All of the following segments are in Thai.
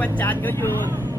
วันจันทร์ก็หยุด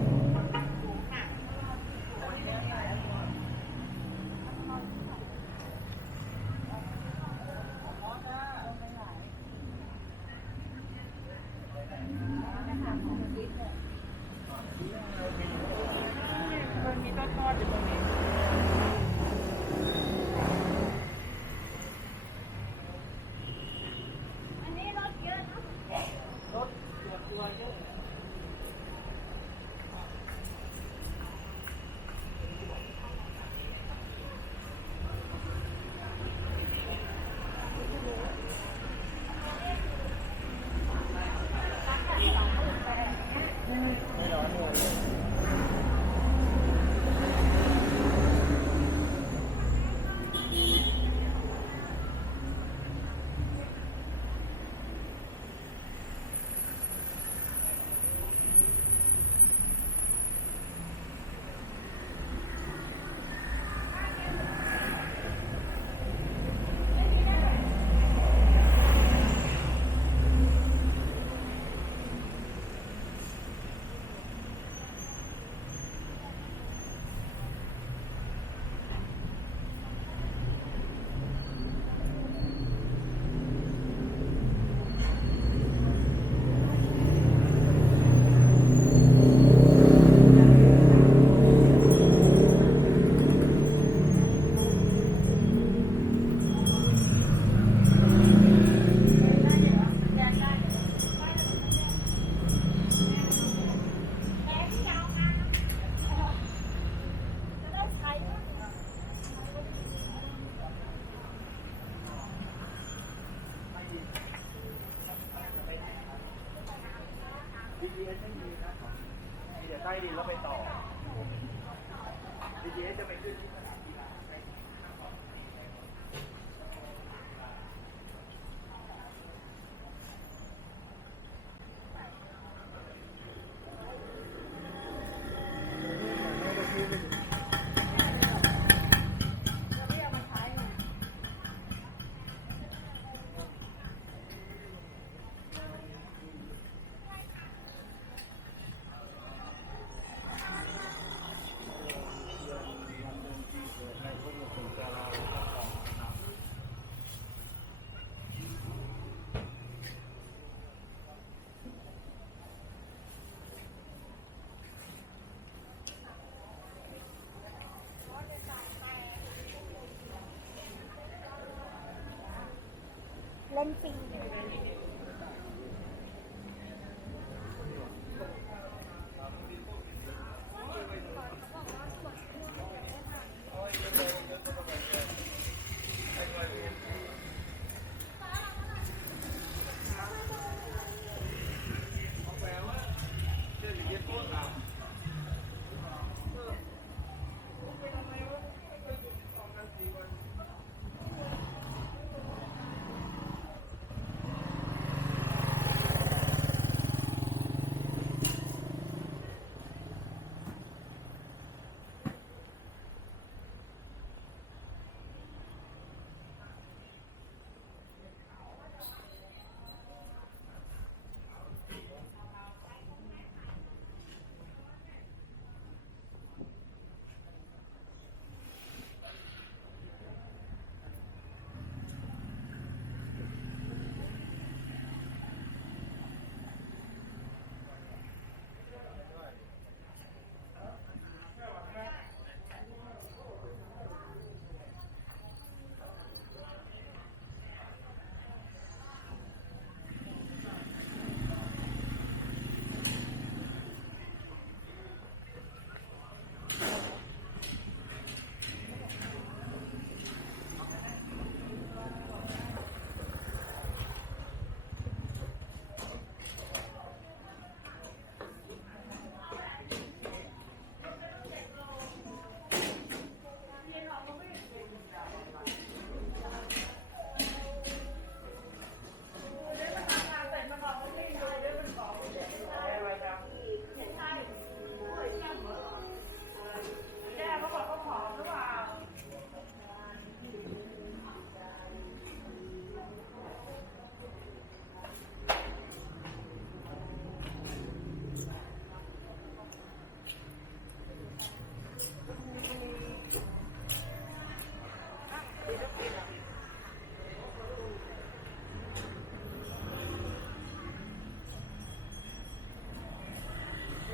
BTS ไม่มีครับมีแต่ใต้ดินแล้วไปต่อ BTS จะไปขึ้นที่สนาม เล่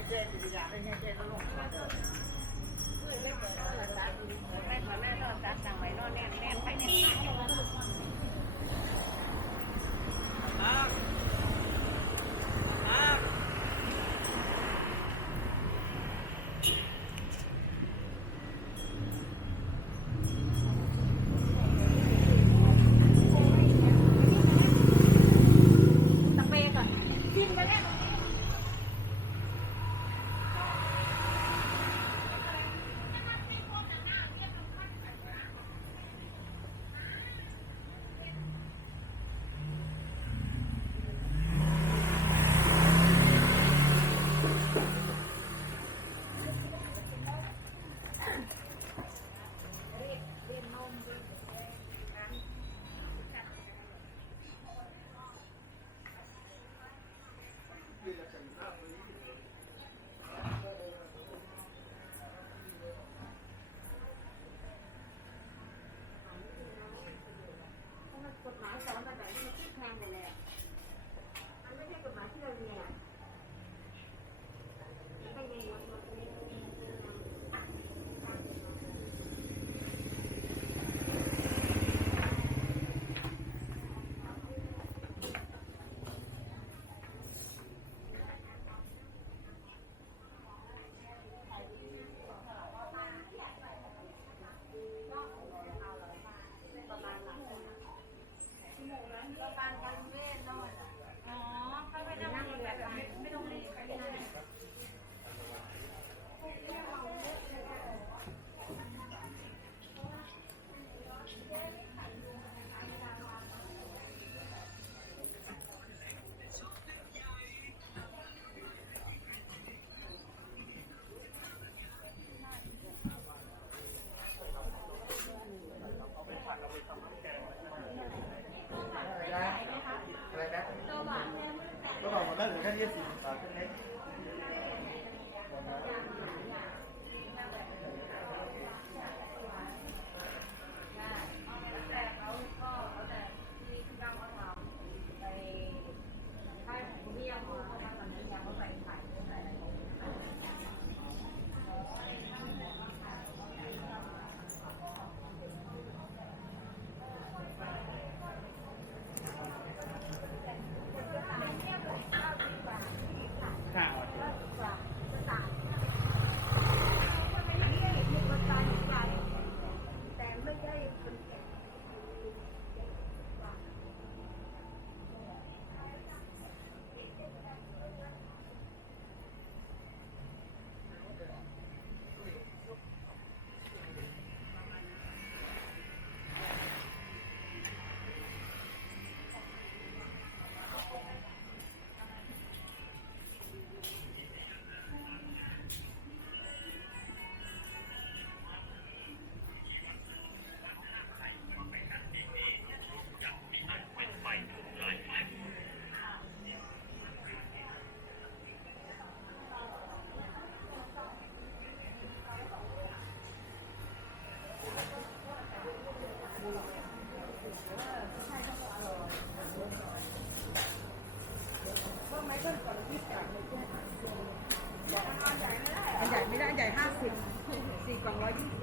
แม่ขอแม่นอนจัดจังไว้นอนแน่นแน่นไปเนี่ย Bây giờ. ใหญ่ไม่ได้ใหญ่ห้าสิบสี่กล่องร้อยยี่สิบ